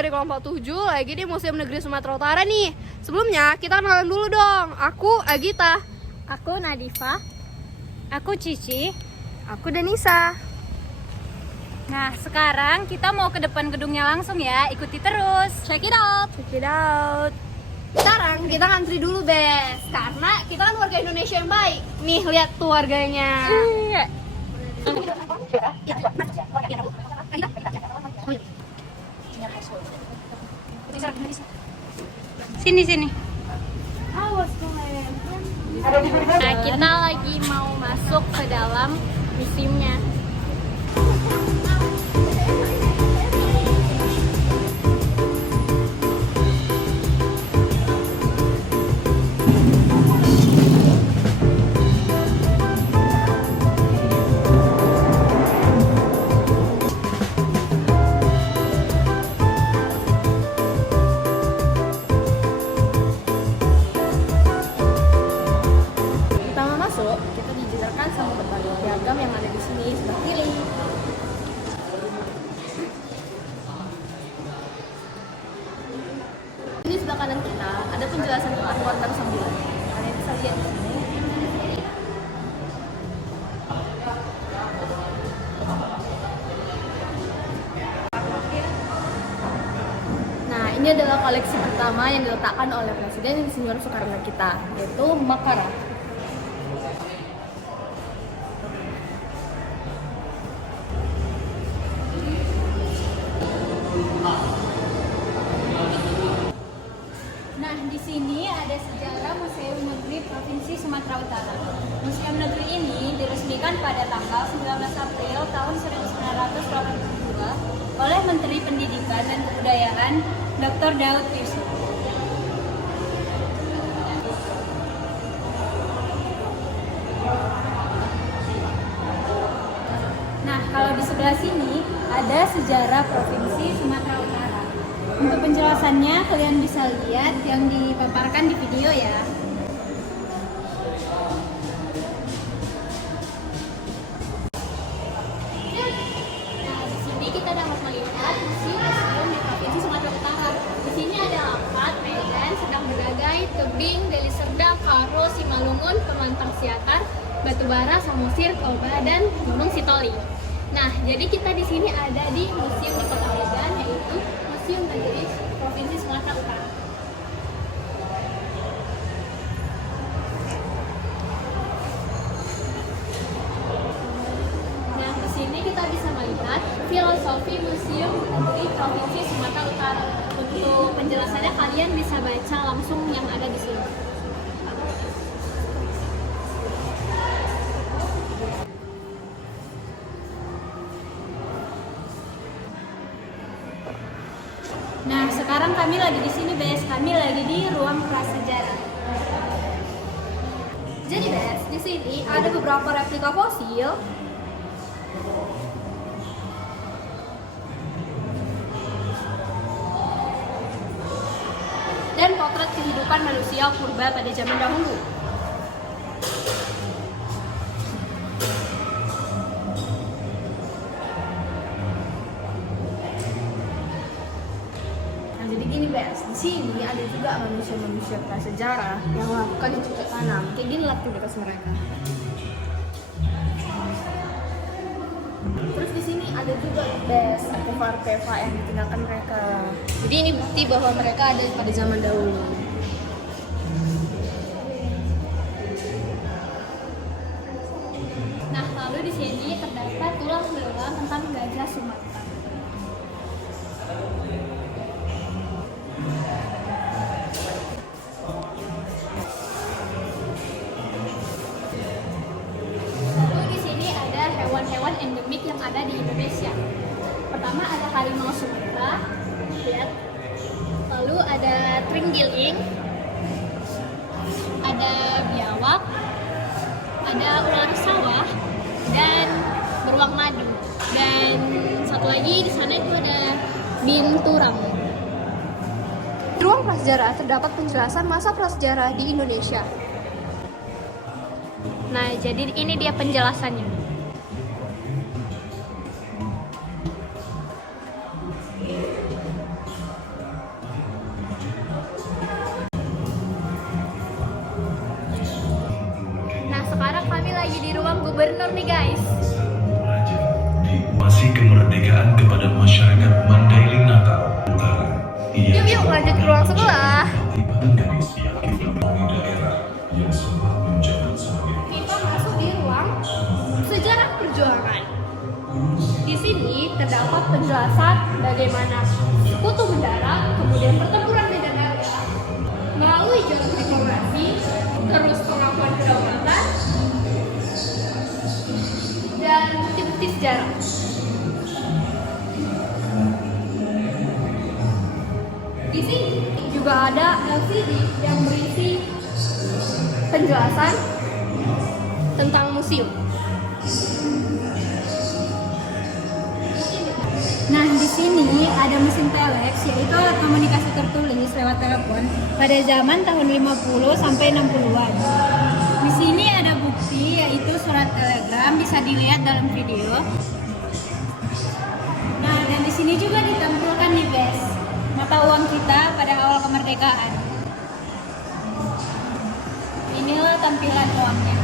dari kelompok 7 lagi di Museum Negeri Sumatera Utara nih. Sebelumnya kita kenalan dulu dong. Aku Agita. Aku Nadifa. Aku Cici. Aku Danisa. Nah, sekarang kita mau ke depan gedungnya langsung ya. Ikuti terus. Check it out. Check it out. Sekarang kita ngantri dulu, Bes. Karena kita kan warga Indonesia yang baik. Nih, lihat tuh warganya. Iya. Sini. Nah, kita lagi mau masuk ke dalam museumnya. Kita dijelaskan sama berbagai piagam yang ada di sini seperti ini. Ini sebelah kanan kita ada penjelasan tentang kuartal 9. Kalian bisa lihat di sini. Nah, ini adalah koleksi pertama yang diletakkan oleh Presiden Insinyur Soekarno kita, yaitu Makara. Nah, di sini ada sejarah Museum Negeri Provinsi Sumatera Utara. Museum Negeri ini diresmikan pada tanggal 19 April tahun 1982 oleh Menteri Pendidikan dan Kebudayaan Dr. Daud Yusuf. Nah, kalau di sebelah sini ada sejarah Provinsi Sumatera Utara. Untuk penjelasannya kalian bisa lihat yang dipaparkan di video ya. Nah, di sini kita dapat melihat museum di Provinsi Sumatera Utara. Di sini ada Lampat, Medan, Sedang Bedagai, Tebing, Deli Serdang, Karo, Simalungun, Pemantang Siatar, Batubara, Samosir, Toba, dan Gunung Sitoli. Nah, jadi kita di sini ada di museum di Kota Medan, yaitu Museum Negeri Provinsi Sumatera Utara. Nah, di sini kita bisa melihat filosofi Museum Negeri Provinsi Sumatera Utara. Untuk penjelasannya kalian bisa baca langsung yang ada di sini. Nah, sekarang kami lagi di sini, Bes. Kami lagi di ruang prasejarah. Jadi, Bes, di sini ada beberapa replika fosil dan potret kehidupan manusia purba pada zaman dahulu. Nah, jadi gini, Bes, di sini ada juga manusia-manusia prasejarah yang melakukan cocok tanam. Kayak gini lah aktivitas mereka. Terus di sini ada juga, Bes, artefak yang ditinggalkan mereka. Jadi ini bukti bahwa mereka ada pada zaman dahulu. Nah, lalu di sini terdapat tulang belulang tentang gajah Sumatera. Lalu di sini ada hewan-hewan endemik yang ada di Indonesia. Pertama ada harimau Sumatera, lihat. Lalu ada terenggiling, ada biawak, ada ular sawah, dan beruang madu. Dan satu lagi di sana itu ada binturang. Di ruang prasejarah terdapat penjelasan masa prasejarah di Indonesia. Nah, jadi ini dia penjelasannya. lagi di ruang gubernur nih guys. Masih kemerdekaan kepada masyarakat Mandailing Natal Utara. Yuk lanjut ke ruang sebelah. Kita masuk di ruang sejarah perjuangan. Di sini terdapat penjelasan bagaimana Sekutu mendarat, kemudian pertempuran medan area, melalui jalur diplomasi, terus pengakuan kedaulatan, dan bukti-bukti sejarah. Di sini juga ada LCD yang berisi penjelasan tentang museum. Nah, di sini ada mesin telex, yaitu alat komunikasi tertulis lewat telepon pada zaman tahun 50 sampai 60-an. Di sini ada bukti, yaitu surat telegram, bisa dilihat dalam video. Nah, dan di sini juga ditampilkan nih, guys, mata uang kita pada awal kemerdekaan. Inilah tampilan uangnya.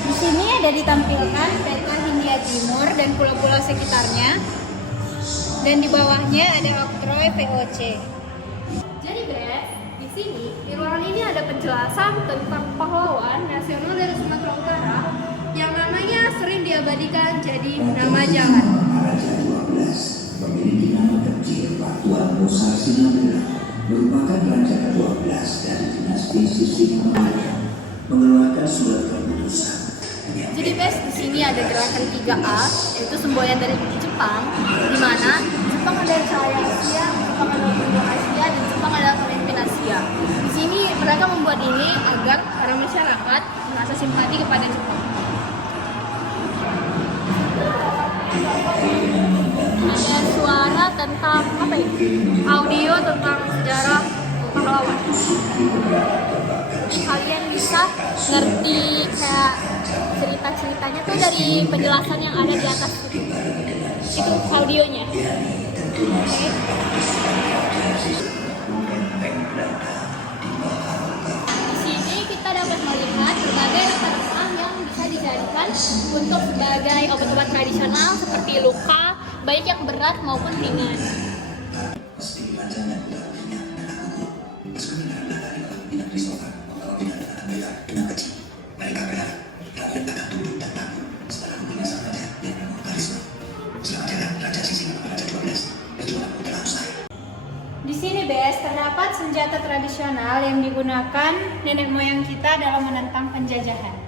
Di sini ada ditampilkan peta Hindia Timur dan pulau-pulau sekitarnya, dan di bawahnya ada oktroy VOC. Jadi guys, di sini di ruangan ini ada penjelasan tentang pahlawan nasional dari Sumatera Utara yang namanya sering diabadikan jadi nama jalan. Memiliki nama kecil Tuan Musa Sinapura, merupakan raja ke-12 dari dinasti Sisihmaya, mengeluarkan surat keputusan. Jadi guys, di sini ada gerakan 3A, yaitu semboyan dari Jepang, di mana Jepang adalah cahaya Asia, Jepang adalah benua Asia, dan Jepang adalah pemimpin Asia. Di sini mereka membuat ini agar para masyarakat merasa simpati kepada Jepang. Ada suara tentang apa ya? Audio tentang sejarah pahlawan. Kalian bisa ngerti kayak cerita-ceritanya tuh dari penjelasan yang ada di atas itu audionya. Oke. Di sini kita dapat melihat berbagai rempah yang bisa dijadikan untuk sebagai obat-obat tradisional seperti luka, baik yang berat maupun ringan. Di sini, Bes, terdapat senjata tradisional yang digunakan nenek moyang kita dalam menentang penjajahan.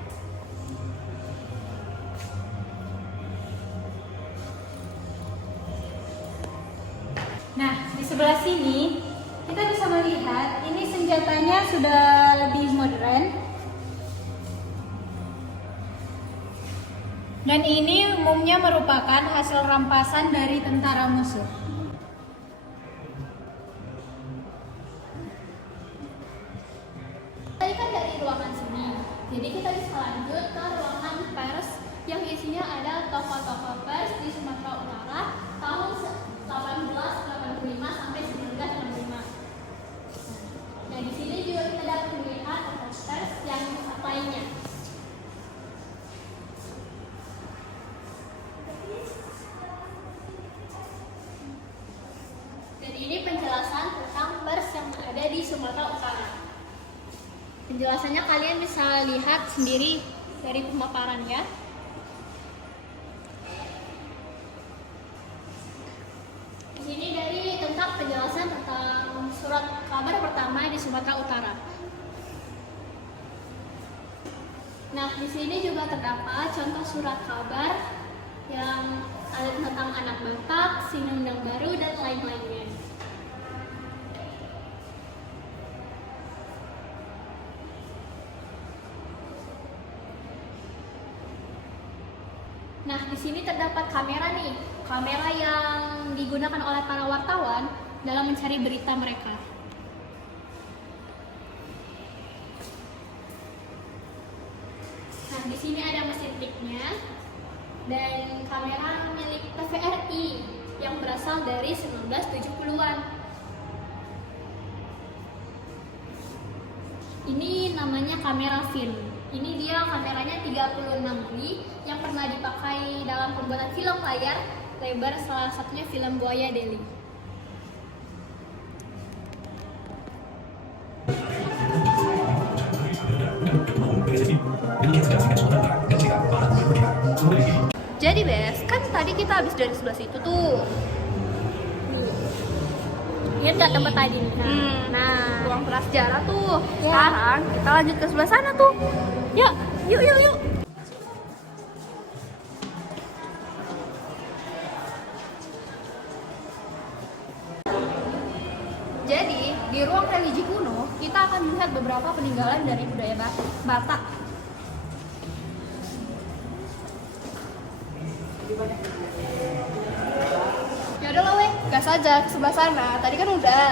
Nah, di sebelah sini kita bisa melihat ini senjatanya sudah lebih modern. Dan ini umumnya merupakan hasil rampasan dari tentara musuh. Tadi kan dari ruangan sini, jadi kita bisa lanjut ke ruangan pers yang isinya ada tokoh-tokoh pers di Sumatera Utara tahun 1885 sampai 1965. Nah, di sini juga kita dapat melihat tokoh pers yang lainnya. Dan ini penjelasan tentang pers yang ada di Sumatera Utara. Penjelasannya kalian bisa lihat sendiri dari pemaparannya. Di sini dari tentang penjelasan tentang surat kabar pertama di Sumatera Utara. Nah, di sini juga terdapat contoh surat kabar yang ada tentang anak Batak, Sinundang Baru, dan lain-lainnya. Nah, di sini terdapat kamera nih, kamera yang digunakan oleh para wartawan dalam mencari berita mereka. Nah, di sini ada mesin tiknya dan kamera milik TVRI yang berasal dari 1970-an. Ini namanya kamera film. Ini dia kameranya 36 mili yang pernah dipakai dalam pembuatan film layar lebar, salah satunya film Buaya Deli. Jadi Bes, kan tadi kita habis dari sebelah situ tuh. Lihat nggak tempat tadi nih? Nah, ruang prasejarah tuh. Sekarang kita lanjut ke sebelah sana tuh. Yuk, yuk. Jadi, di ruang religi kuno, kita akan melihat beberapa peninggalan dari budaya Batak. Ya udah lah weh, gas aja ke sebelah sana. Tadi kan udah.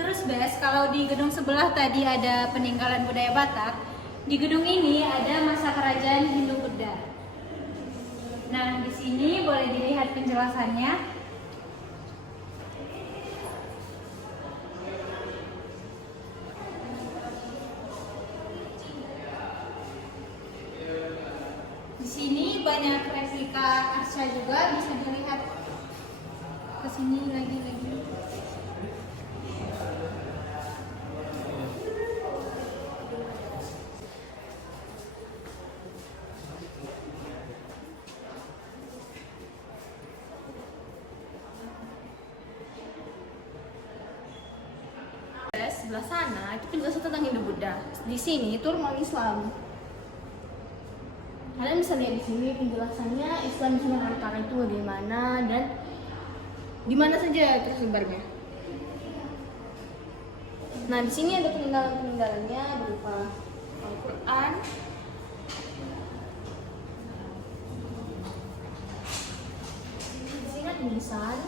Terus Bes, kalau di gedung sebelah tadi ada peninggalan budaya Batak, di gedung ini ada masa kerajaan Hindu-Buddha. Nah, di sini boleh dilihat penjelasannya. Di sini banyak replika arca juga, bisa dilihat ke sini lagi. Sebelah sana itu penjelasan tentang Hindu-Buddha. Di sini itu rumah Islam. Kalian bisa lihat di sini penjelasannya Islam di Sumatera Utara itu bagaimana dan di mana saja tersebarnya. Nah, di sini ada peninggalan-peninggalannya berupa Al-Qur'an, di sini ada tulisan.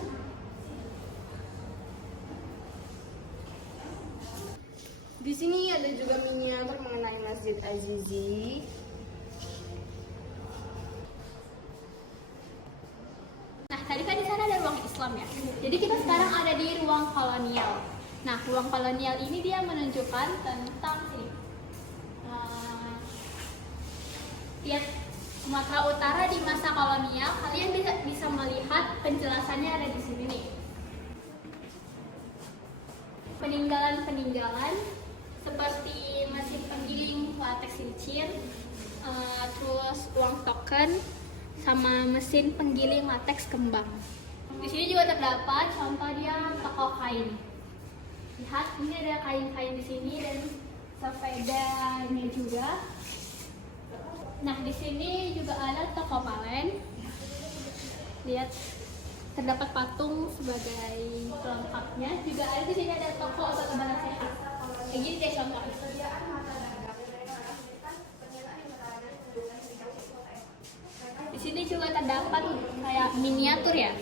Di sini ada juga miniatur mengenai Masjid Azizi. Nah, tadi kan di sana ada ruang Islam ya. Jadi kita sekarang ada di ruang kolonial. Nah, ruang kolonial ini dia menunjukkan tentang ini. Lihat Sumatera Utara di masa kolonial, kalian bisa melihat penjelasannya ada di sini nih. Peninggalan-peninggalan seperti mesin penggiling latex cincin, terus uang token, sama mesin penggiling latex kembang. Di sini juga terdapat contoh dia toko kain. Lihat, ini ada kain-kain di sini dan sepedanya juga. Nah, di sini juga ada toko palen. Lihat, terdapat patung sebagai pelengkapnya. Juga ada di sini ada toko obat obatan sehat. Kayak gini deh contohnya. Di sini juga terdapat kayak miniatur ya,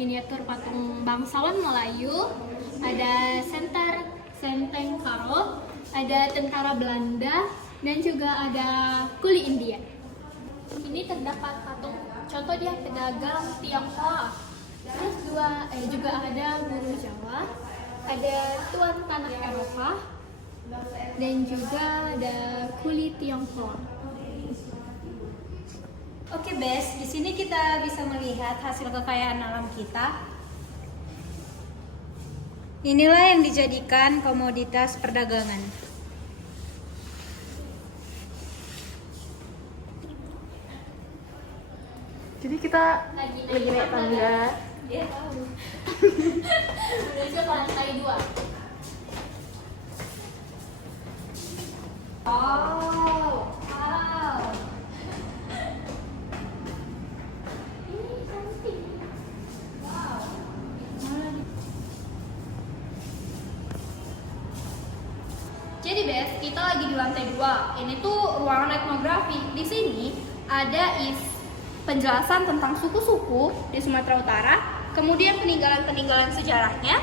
miniatur patung bangsawan Melayu. Ada Senteng Karo, ada tentara Belanda, dan juga ada kuli India. Ini terdapat patung, contoh dia pedagang Tionghoa. Terus juga ada guru Jawa, ada tuan tanah Eropa, dan juga ada kuli Tionghoa. Oke Bes, di sini kita bisa melihat hasil kekayaan alam kita. Inilah yang dijadikan komoditas perdagangan. Jadi kita lagi naik tangga. Dia tahu. Menuju ke lantai 2. Wow. Ini cantik. Jadi Bes, kita lagi di lantai 2. Ini tuh ruangan etnografi. Di sini ada penjelasan tentang suku-suku di Sumatera Utara, kemudian peninggalan-peninggalan sejarahnya.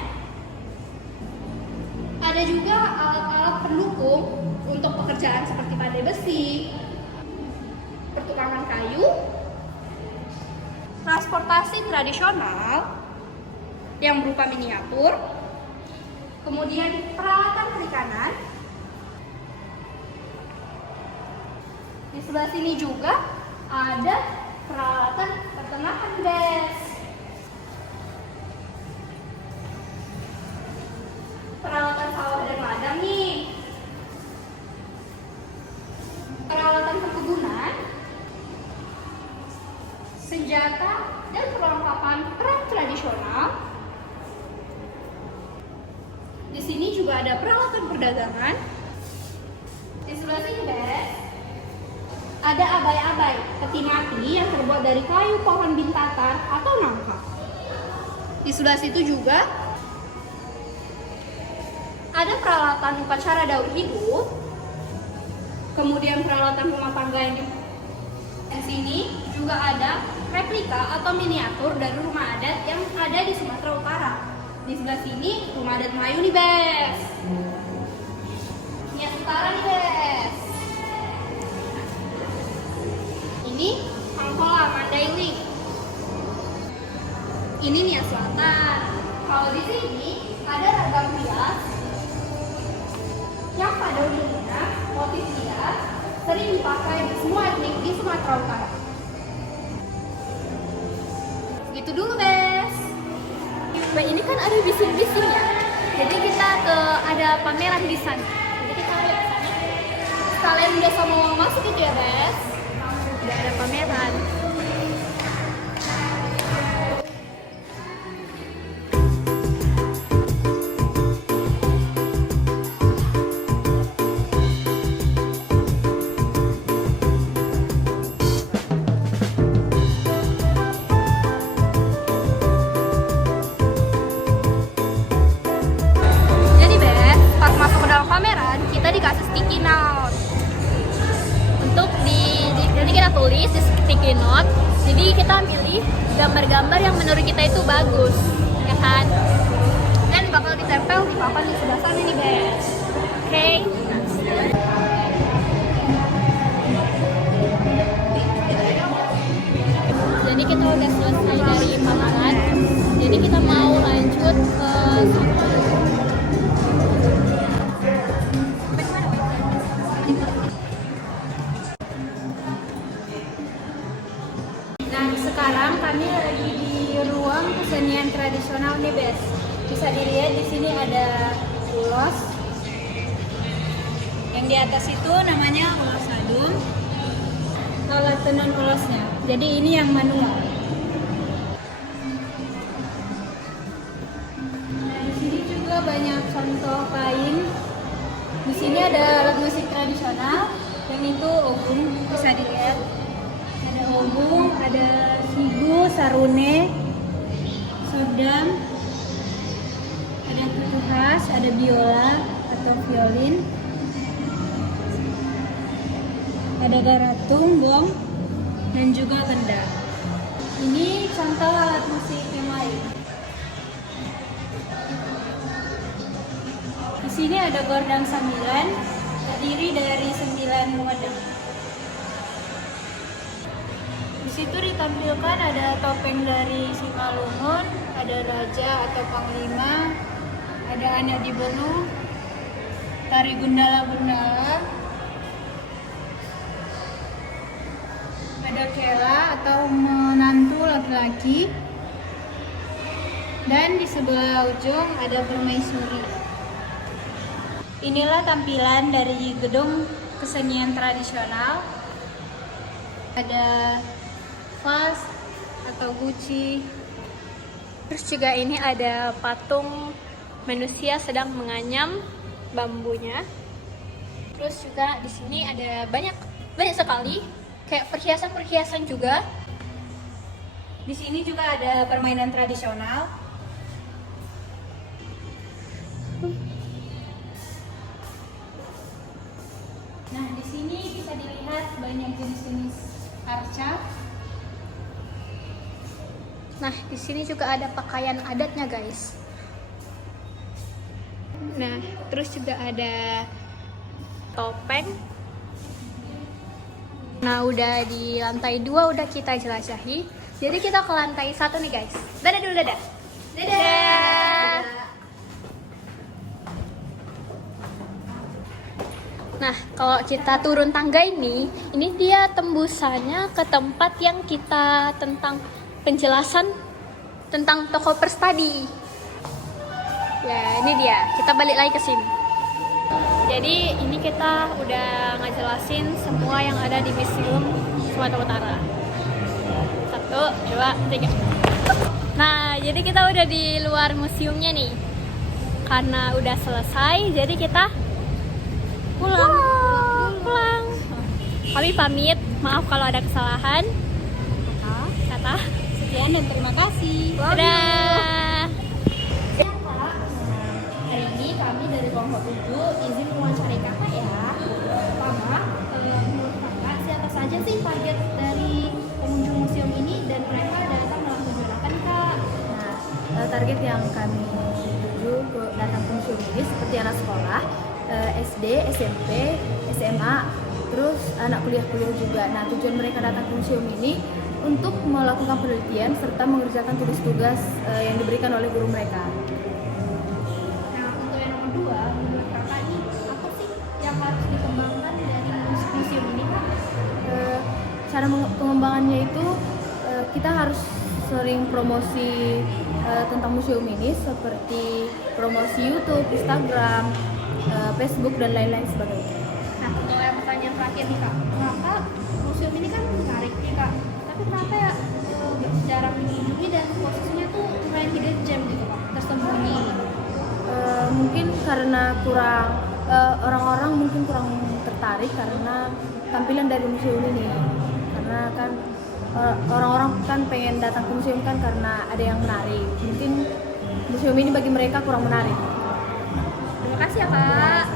Ada juga alat-alat pendukung untuk pekerjaan seperti pandai besi, pertukangan kayu, transportasi tradisional yang berupa miniatur, kemudian peralatan perikanan. Di sebelah sini juga ada peralatan peternakan, guys. Peralatan sawah dan ladang nih. Peralatan perkebunan, senjata dan perlengkapan perang tradisional. Di sini juga ada peralatan perdagangan. Di sebelah sini, guys, ada abai-abai, peti mati yang terbuat dari kayu pohon bintatar atau nangka. Di sebelah situ juga ada peralatan upacara daur hidup, kemudian peralatan rumah tangga yang di sini juga ada replika atau miniatur dari rumah adat yang ada di Sumatera Utara. Di sebelah sini rumah adat Melayu nih, Bes. Nias Utara nih, Bes. Ini Angkola Mandailing. Ini Nias Selatan. Kalau di sini ada ragam hias yang pada umumnya motif hias sering dipakai di semua etnik di Sumatera Utara. Gitu dulu, Bes. Nah, ini kan ada bisin-bisinnya. Jadi kita ada pameran di sana. Jadi kita lihat ke sana. Sekalian udah sama mau masuk gitu ya, Bes. Udah ada pameran. Jadi, Bes, pas masuk ke dalam pameran, kita dikasih sticky note. Jadi kita tulis di sticky note. Jadi kita pilih gambar-gambar yang menurut kita itu bagus, ya kan? Dan bakal ditempel di papan di sebelah sana nih, Bes. Oke. Jadi kita udah selesai dari pameran. Jadi kita mau lanjut ke Nah, sekarang kami lagi di ruang kesenian tradisional nih, Bes. Bisa dilihat di sini ada ulos. Yang di atas itu namanya ulos sadung. Alat tenun ulosnya. Jadi ini yang manual. Nah, di sini juga banyak contoh kain. Di sini ada alat musik tradisional, yang itu obung, bisa dilihat. Ada obung, ada sigu, sarune, sodam, ada tutu khas, ada biola atau violin, ada garatung, gong, dan juga kendang. Ini contoh alat musik yang lain. Di sini ada gordang sambilan, terdiri dari 9 wadah. Di situ ditampilkan ada topeng dari Simalungun, ada raja atau panglima, ada anak dibenuh, tari gundala-gundala, ada kela atau menantu laki-laki, dan di sebelah ujung ada permaisuri. Inilah tampilan dari gedung kesenian tradisional. Ada vas atau guci. Terus juga ini ada patung manusia sedang menganyam bambunya. Terus juga di sini ada banyak sekali kayak perhiasan-perhiasan juga. Di sini juga ada permainan tradisional. Nah, di sini bisa dilihat banyak jenis-jenis arca. Nah, di sini juga ada pakaian adatnya, guys. Nah, terus juga ada topeng. Nah, udah di lantai 2 udah kita jelajahi. Jadi kita ke lantai 1 nih, guys. Dadah dulu, dadah. Dadah. Nah, kalau kita turun tangga ini dia tembusannya ke tempat yang kita tentang penjelasan tentang toko pers tadi. Ya, ini dia. Kita balik lagi ke sini. Jadi, ini kita udah ngejelasin semua yang ada di Museum Sumatera Utara. 1, 2, 3. Nah, jadi kita udah di luar museumnya nih. Karena udah selesai, jadi kita pulang. Kami pamit, maaf kalau ada kesalahan. Kata Sekian dan terima kasih. dadah. Hari ini kami dari kelompok 7 izin mewawancarai kakak ya. Pertama, menurut kakak siapa saja sih target dari pengunjung museum ini dan mereka datang melakukan gerakan kak? Nah, target yang kami tuju datang ke museum ini seperti anak sekolah, SD, SMP, SMA, terus anak kuliah-kuliah juga. Nah, tujuan mereka datang ke museum ini untuk melakukan penelitian serta mengerjakan tugas-tugas yang diberikan oleh guru mereka. Nah, untuk yang nomor 2, menurut kakak nih, apa sih yang harus dikembangkan dari museum ini, Kak? Cara pengembangannya itu kita harus sering promosi tentang museum ini seperti promosi YouTube, Instagram, Facebook dan lain-lain sebagainya. Nah, untuk yang pertanyaan terakhir nih, Kak. Kenapa museum ini kan menarik nih, Kak? Tapi kenapa ya jarang dikunjungi dan posisinya tuh kayak hidden gem gitu, Kak? Tersembunyi. Mungkin karena kurang orang-orang mungkin kurang tertarik karena tampilan dari museum ini. Karena kan orang-orang kan pengen datang ke museum kan karena ada yang menarik. Mungkin museum ini bagi mereka kurang menarik. Terima kasih ya, Kak.